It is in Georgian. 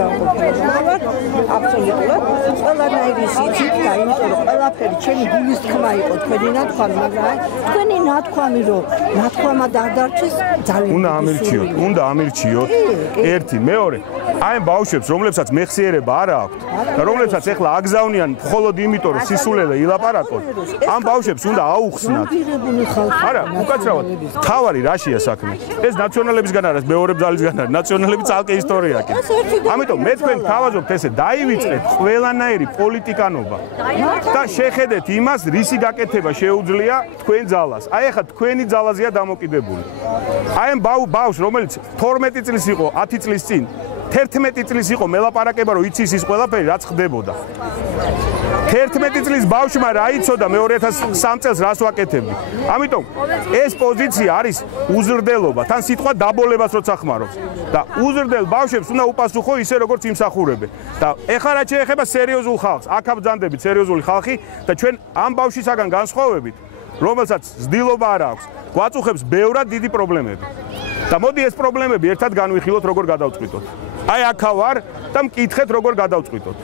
დაუყოფილება ვარ აბსოლუტურად ყველანაირი სიცით და იმიტომ რომ ყველაფერი ჩემი გულის თქმა იყო თქვენი ნათქვამი მაგრამ თქვენი ნათქვამი რომ ნათქვამა დარდარჩეს ძალიან უნდა ამირჩიოთ ერთი მეორე აი ამ ბავშვებს რომლებსაც მეხსიერება არ აქვთ და რომლებსაც ეხლა აგზავნიან მხოლოდ იმიტომ რომ სისულელე ილაპარაკონ ამ ბავშვებს უნდა აუხსნათ არა უკაცრავად თავარი რაშია საქმე ეს ნაციონალებისგან არის მეორე ბრძალისგან არის ნაციონალები ძალკე ისტორია კი ამიტომ მე თქვენ თავაზობთ ესე დაივიწყეთ ყველანაირი პოლიტიკანობა და შეხედეთ იმას რისი გაკეთება შეუძლია თქვენ ძალას აი ახლა თქვენი ძალაზეა დამოკიდებული აი ამ ბავშვს რომელიც 12 წლის იყო 10 წლის წინ 11 წლის იყო მელაპარაკება რომ იცის ის ყველაფერი რაც ხდებოდა 11 წლის ბავშვმა რა იცოდა მე 2003 წელს რას ვაკეთებდი ამიტომ ეს პოზიცია არის უზრდელობა თან სიტყვა დაბოლებას როცა ხმარობს და უზრდელ ბავშვებს უნდა უპასუხო ისე როგორც იმსახურებენ და ეხლა რაც შეეხება სერიოზულ ხალხს აქ აბრძანდებით სერიოზული ხალხი და ჩვენ ამ ბავშვისაგან განსხვავებით რომელსაც ზრდილობა არ აქვს გვაწუხებს ბევრად დიდი პრობლემები და მოდი ეს პრობლემები ერთად განვიხილოთ როგორ გადავწყვიტოთ აი აქა ვარ და მკითხეთ როგორ გადავწყვიტოთ